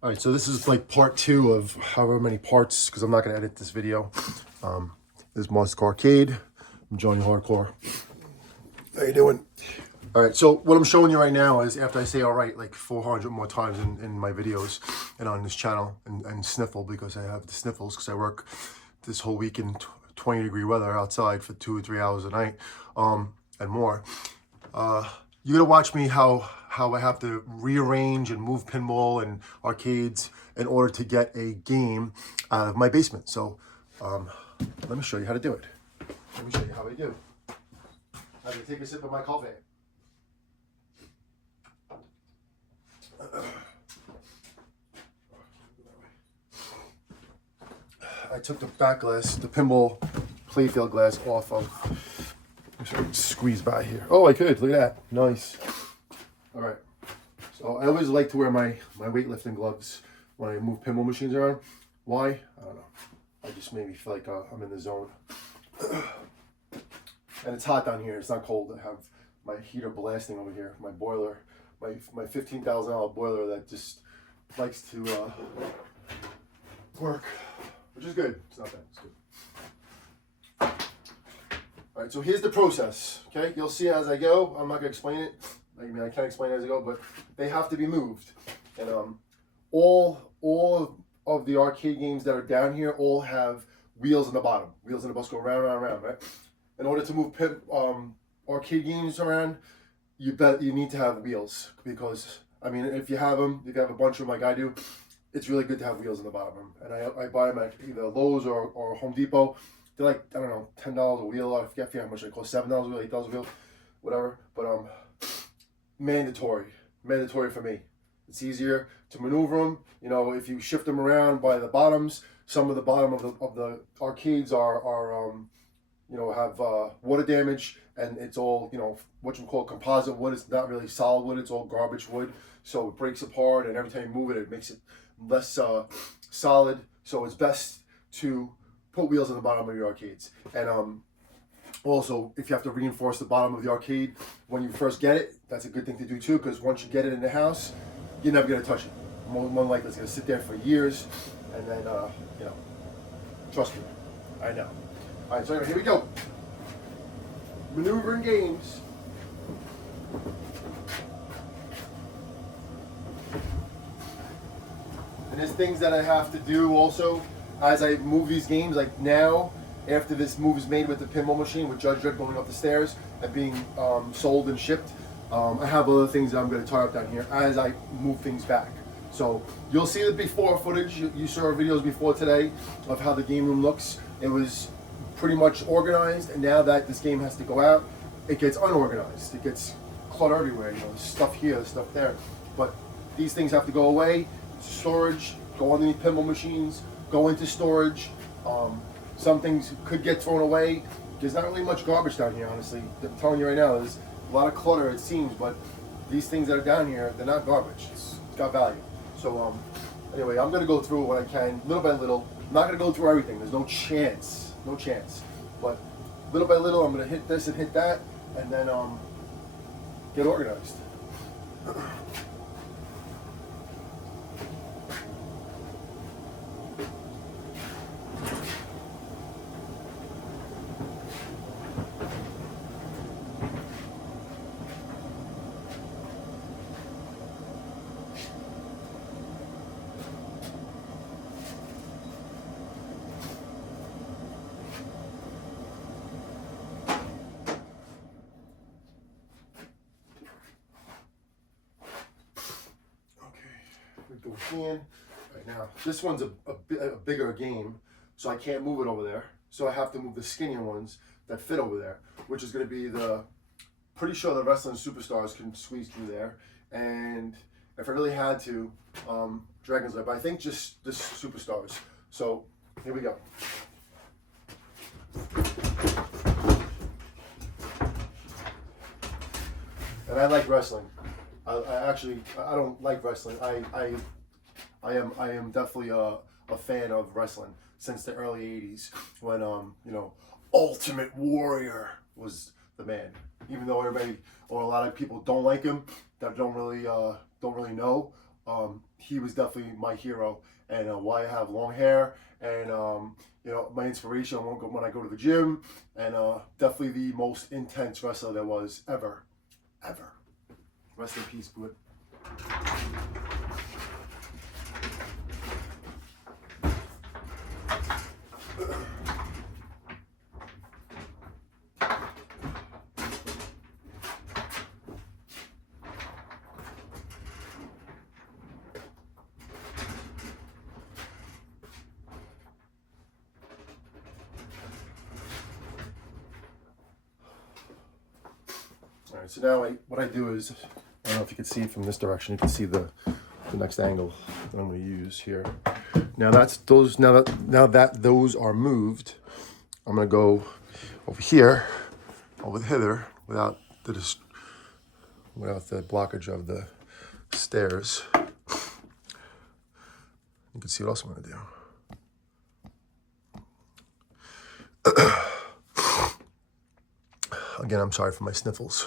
All right, so this is like part 2 of however many parts, because I'm not going to edit this video. This is Monster Arcade. I'm Johnny Hardcore. How you doing? All right, so what I'm showing you right now is after I say all right like 400 more times in my videos and on this channel and sniffle, because I have the sniffles because I work this whole week in 20-degree weather outside for 2 or 3 hours a night and more. You gotta watch me how I have to rearrange and move pinball and arcades in order to get a game out of my basement. So let me show you how to do it. Let me show you how I do. I'm gonna take a sip of my coffee. I took the back glass, the pinball playfield glass off of. Squeeze by here. Oh, I could. Look at that. Nice. All right. So I always like to wear my weightlifting gloves when I move pinball machines around. Why? I don't know. I just maybe feel like I'm in the zone. And it's hot down here. It's not cold. I have my heater blasting over here. My boiler, my $15,000 boiler that just likes to work, which is good. It's not bad. It's good. All right, so here's the process, okay? You'll see as I go. I'm not gonna explain it. I mean, I can't explain it as I go, but they have to be moved. And all of the arcade games that are down here all have wheels on the bottom. Wheels on the bus go round, round, round, right? In order to move arcade games around, you need to have wheels, because, I mean, if you have them, if you have a bunch of them like I do, it's really good to have wheels on the bottom. And I buy them at either Lowe's or Home Depot. They're like, I don't know, $10 a wheel. I forget how much they cost. $7 a wheel, $8 a wheel, whatever. But mandatory for me. It's easier to maneuver them. You know, if you shift them around by the bottoms, some of the bottom of the arcades are you know, have water damage, and it's all, you know, what you call composite wood. It's not really solid wood. It's all garbage wood, so it breaks apart, and every time you move it, it makes it less solid. So it's best to put wheels on the bottom of your arcades. And also, if you have to reinforce the bottom of the arcade when you first get it, that's a good thing to do too, because once you get it in the house, you're never going to touch it. More than likely, it's going to sit there for years, and then, you know, trust me, I know. All right, so anyway, here we go. Maneuvering games. And there's things that I have to do also as I move these games, like now, after this move is made with the pinball machine, with Judge Dredd going up the stairs and being sold and shipped, I have other things that I'm going to tie up down here as I move things back. So you'll see the before footage. You saw our videos before today of how the game room looks. It was pretty much organized, and now that this game has to go out, it gets unorganized. It gets clutter everywhere. You know, there's stuff here, there's stuff there. But these things have to go away. Storage, go underneath pinball machines, go into storage. Some things could get thrown away. There's not really much garbage down here, honestly. I'm telling you right now, there's a lot of clutter, it seems, but these things that are down here, they're not garbage. It's got value. So anyway, I'm gonna go through what I can, little by little. I'm not gonna go through everything. There's no chance, But little by little, I'm gonna hit this and hit that, and then get organized. Go in. Right now, this one's a bigger game, so I can't move it over there. So I have to move the skinnier ones that fit over there, which is going to be pretty sure the wrestling superstars can squeeze through there. And if I really had to, Dragon's Lair, but I think just this superstars. So here we go. And I like wrestling. I don't like wrestling. I am definitely a fan of wrestling since the early '80s, when you know, Ultimate Warrior was the man. Even though everybody or a lot of people don't like him, that don't really know. he was definitely my hero, and why I have long hair, and you know, my inspiration when I go to the gym, and definitely the most intense wrestler there was ever. Rest in peace, Blue. All right, so now what I do is, I don't know if you can see it from this direction. You can see the next angle that I'm going to use here. Now that's those. Now that those are moved, I'm going to go over here, over hither, without the blockage of the stairs. You can see what else I'm going to do. Again, I'm sorry for my sniffles.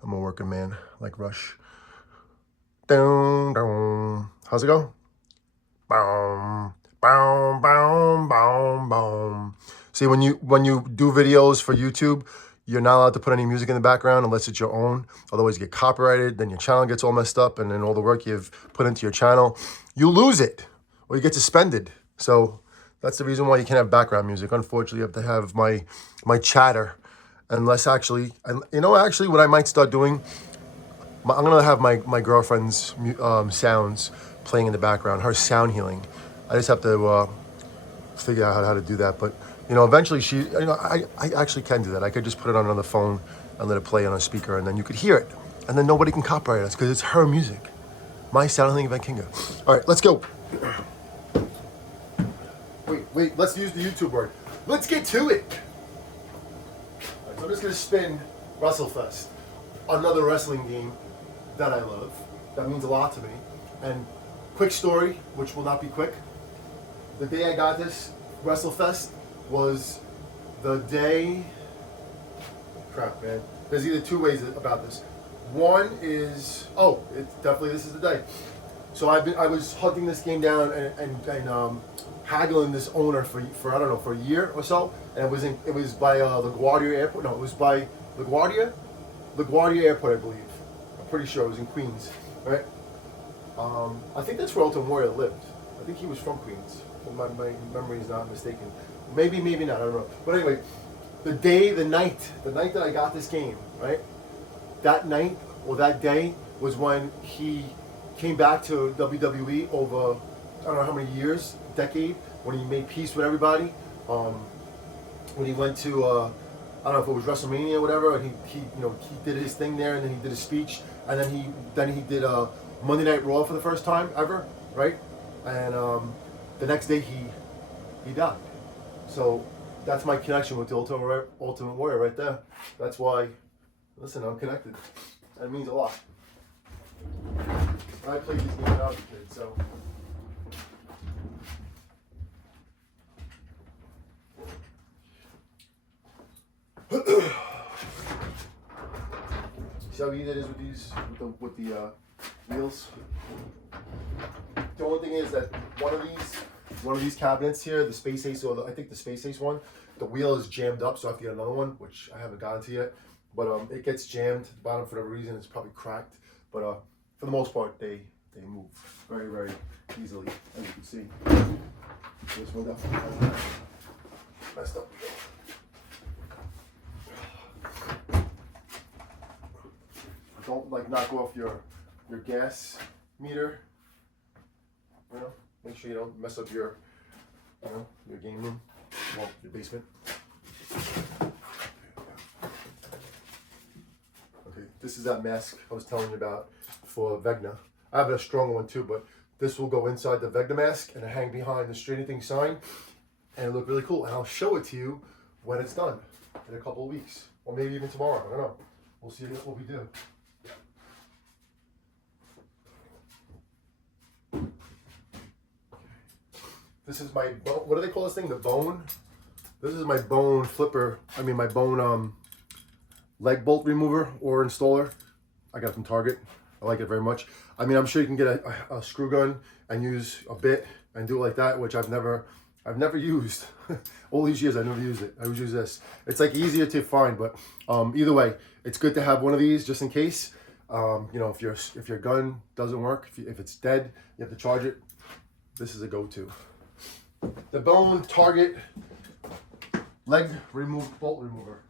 I'm a working man like Rush. Down, down. How's it go? Boom, boom, boom, boom, boom. See, when you do videos for YouTube, you're not allowed to put any music in the background unless it's your own. Otherwise, you get copyrighted. Then your channel gets all messed up, and then all the work you've put into your channel, you lose it, or you get suspended. So that's the reason why you can't have background music. Unfortunately, you have to have my chatter. Unless actually, you know, actually what I might start doing, I'm gonna have my girlfriend's sounds playing in the background, her sound healing. I just have to figure out how to do that. But, you know, eventually I actually can do that. I could just put it on another phone and let it play on a speaker, and then you could hear it. And then nobody can copyright us because it's her music. My sound healing event Kinga. All right, let's go. Wait, let's use the YouTube word. Let's get to it. Right, so I'm just gonna spin WrestleFest, another wrestling game that I love, that means a lot to me. And quick story, which will not be quick. The day I got this WrestleFest was the day, crap man, there's either two ways about this. One is, it's definitely, this is the day. So I was hunting this game down and haggling this owner for I don't know, for a year or so, and it was by LaGuardia Airport. No, it was by LaGuardia Airport, I believe. I'm pretty sure it was in Queens, right? I think that's where Ultimate Warrior lived. I think he was from Queens, if my memory is not mistaken. Maybe not. I don't know. But anyway, the night that I got this game, right? That night or that day was when he came back to WWE over, I don't know how many years, decade, when he made peace with everybody. When he went to, I don't know if it was WrestleMania or whatever, and he did his thing there, and then he did a speech, and then he did Monday Night Raw for the first time ever, right? And the next day he died. So that's my connection with the Ultimate Warrior right there. That's why, listen, I'm connected. That means a lot. I played these games when I was a kid, so. See how easy it is with these, with the wheels? The only thing is that one of these cabinets here, the Space Ace, or I think the Space Ace one, the wheel is jammed up, so I have to get another one, which I haven't gotten to yet. But it gets jammed at the bottom for whatever reason. It's probably cracked. But for the most part, they move very, very easily, as you can see. This one definitely messed up. Don't knock off your gas meter. You know, make sure you don't mess up your game room, well, your basement. Okay, this is that mask I was telling you about for Vegna. I have a stronger one too, but this will go inside the Vegna mask and hang behind the Straight Anything sign, and it'll look really cool. And I'll show it to you when it's done in a couple of weeks, or maybe even tomorrow. I don't know. We'll see what we do. This is my bone. What do they call this thing? The bone? This is my bone flipper. I mean, my bone leg bolt remover or installer. I got it from Target. I like it very much. I mean, I'm sure you can get a screw gun and use a bit and do it like that, which I've never used. All these years I never used it. I always use this. It's like easier to find, but either way, it's good to have one of these just in case. You know, if your gun doesn't work, if it's dead, you have to charge it. This is a go-to. The Bone Target leg bolt remover.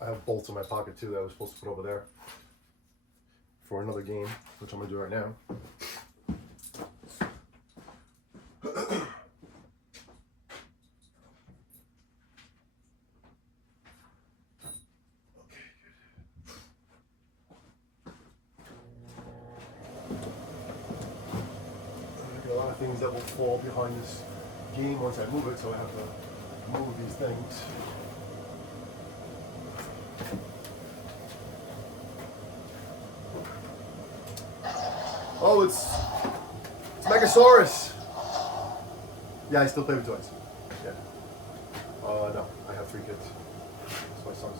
I have bolts in my pocket too that I was supposed to put over there for another game, which I'm gonna do right now. A lot of things that will fall behind this game once I move it, so I have to move these things. Oh, it's Megasaurus. Yeah, I still play with toys. Yeah. No, I have 3 kids. That's my son's.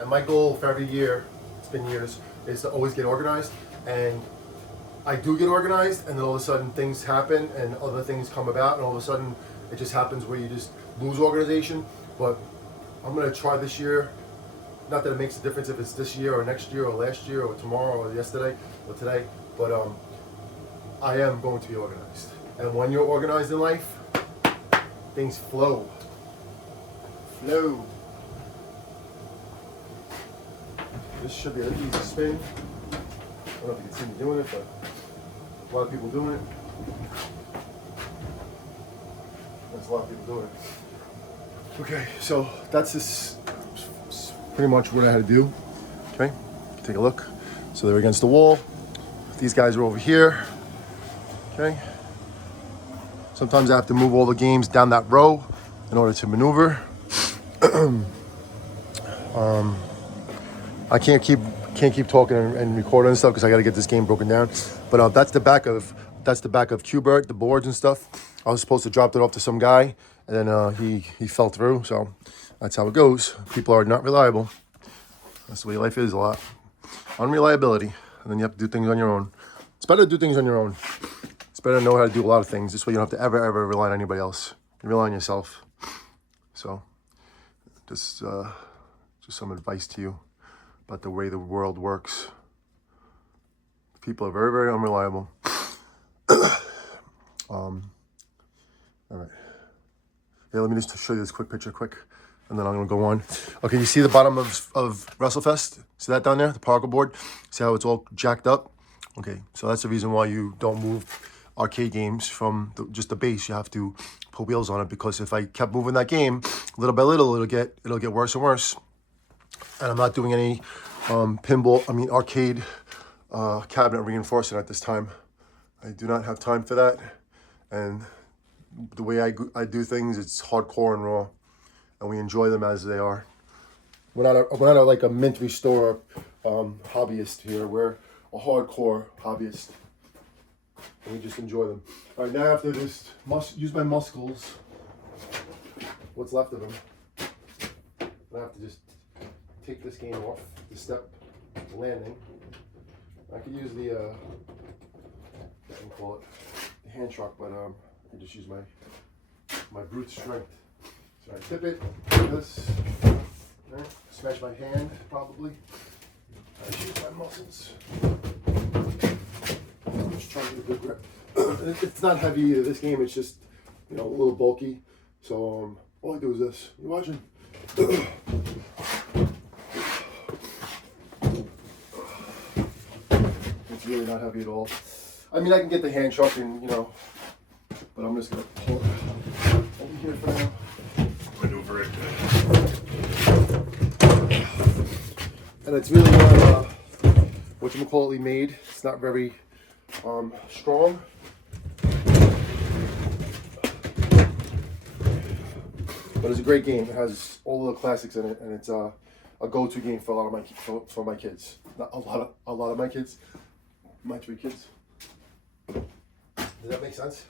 And my goal for every year, it's been years, is to always get organized. And I do get organized, and then all of a sudden things happen and other things come about, and all of a sudden it just happens where you just lose organization. But I'm gonna try this year. Not that it makes a difference if it's this year or next year or last year or tomorrow or yesterday or today, but I am going to be organized. And when you're organized in life, things flow. This should be an easy spin. I don't know if you can see me doing it, but a lot of people doing it. There's a lot of people doing it. Okay, so that's this. Pretty much what I had to do. Okay, take a look. So they're against the wall. These guys are over here. Okay. Sometimes I have to move all the games down that row in order to maneuver. I can't keep talking and recording and stuff because I got to get this game broken down. But that's the back of Qbert, the boards and stuff. I was supposed to drop it off to some guy, and then he fell through. So that's how it goes. People are not reliable. That's the way life is a lot. Unreliability, and then you have to do things on your own. It's better to do things on your own. It's better to know how to do a lot of things. This way you don't have to ever rely on anybody else. You rely on yourself. So, just some advice to you about the way the world works. People are very unreliable. All right. Yeah, let me just show you this quick picture, and then I'm gonna go on. Okay, you see the bottom of WrestleFest? See that down there, the particle board? See how it's all jacked up? Okay, so that's the reason why you don't move arcade games from just the base. You have to put wheels on it, because if I kept moving that game little by little, it'll get worse and worse. And I'm not doing any arcade cabinet reinforcing at this time. I do not have time for that, and the way I do things, it's hardcore and raw, and we enjoy them as they are. We're not like a mint restore hobbyist here. We're a hardcore hobbyist, and we just enjoy them. All right, now I have to just use my muscles, what's left of them. I have to just take this game off the step landing. I could use the what do you call it, the hand truck, but I just use my brute strength. So I tip it like this, right? Smash my hand probably. I just use my muscles. I'm just trying to get a good grip. It's not heavy either. This game is just, a little bulky. So all I do is this. You watching? It's really not heavy at all. I mean, I can get the hand truck and, but I'm just gonna pull it over here for now. Maneuver it. And it's really not whatchamacallit made. It's not very strong. But But it's a great game. It has all the classics in it, and it's a go-to game for a lot of my kids. Not a lot of my kids. My 3 kids. Does that make sense?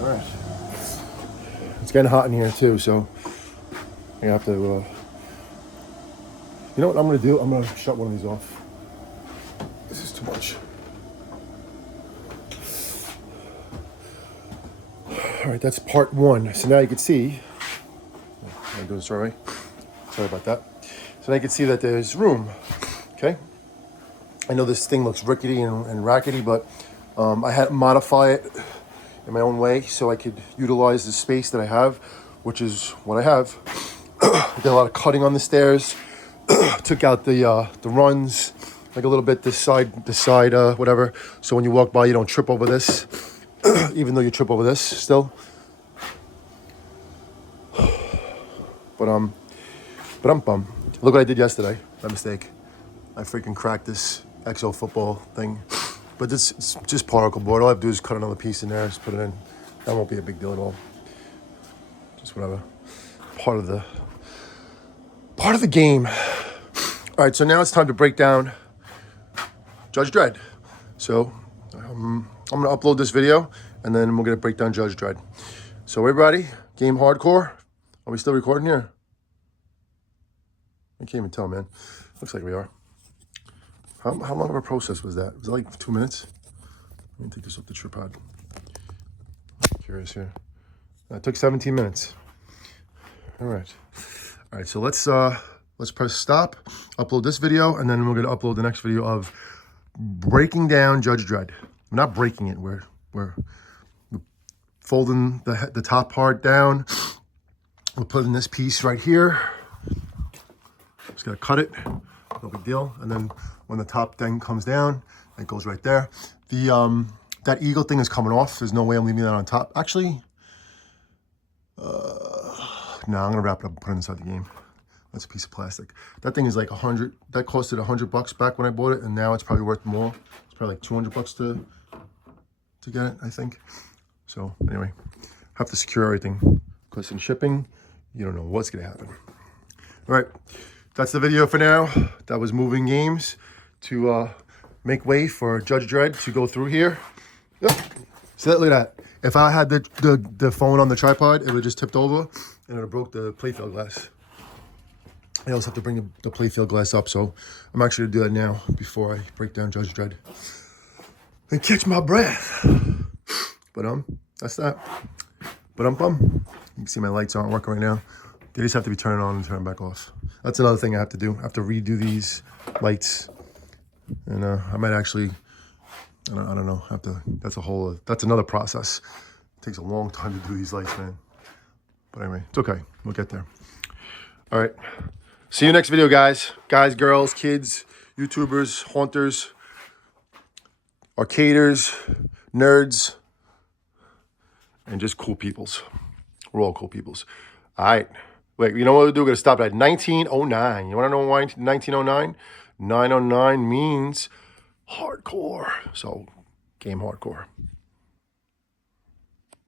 All right. It's getting hot in here too, so I have to. You know what I'm gonna do? I'm gonna shut one of these off. This is too much. All right, that's part 1. So now you can see. I'm doing this the right way. Sorry about that. So now you can see that there's room. Okay. I know this thing looks rickety and rackety, but I had to modify it in my own way so I could utilize the space that I have, which is what I have. I did a lot of cutting on the stairs, took out the runs, like a little bit this side, whatever. So when you walk by, you don't trip over this, even though you trip over this still. But I'm bummed. Look what I did yesterday. My mistake. I freaking cracked this XO football thing. But it's just particle board. All I have to do is cut another piece in there, just put it in. That won't be a big deal at all. Just whatever. Part of the game. All right, so now it's time to break down Judge Dredd. So I'm gonna upload this video, and then we're gonna break down Judge Dredd. So everybody, game hardcore. Are we still recording here? I can't even tell, man. Looks like we are. How long of a process was that? Was it like 2 minutes? Let me take this off the tripod. Curious here. It took 17 minutes. All right. All right, so let's press stop, upload this video, and then we're gonna upload the next video of breaking down Judge Dredd. We're not breaking it, we're folding the top part down. We're putting this piece right here. Just gotta cut it, no big deal. And then when the top thing comes down, it goes right there. That eagle thing is coming off. There's no way I'm leaving that on top. Actually, no, I'm gonna wrap it up and put it inside the game. That's a piece of plastic. That thing is like 100. That costed $100 back when I bought it, and now it's probably worth more. It's probably like $200 to get it, I think. So anyway, have to secure everything because in shipping, you don't know what's gonna happen. All right, that's the video for now. That was moving games to make way for Judge Dredd to go through here. Yep. So look at that. If I had the phone on the tripod, it would just tipped over and it would have broke the playfield glass. I also have to bring the playfield glass up, so I'm actually gonna do that now before I break down Judge Dredd and catch my breath. But that's that. But you can see my lights aren't working right now. They just have to be turned on and turned back off. That's another thing I have to do. I have to redo these lights, and I might actually. I don't know. That's another process. It takes a long time to do these lights, man. But anyway, it's okay. We'll get there. All right. See you next video, guys. Guys, girls, kids, YouTubers, haunters, arcaders, nerds, and just cool peoples. We're all cool peoples. All right. Wait, you know what we'll do? We're going to stop at 1909. You want to know why 1909? 909 means hardcore. So, game hardcore.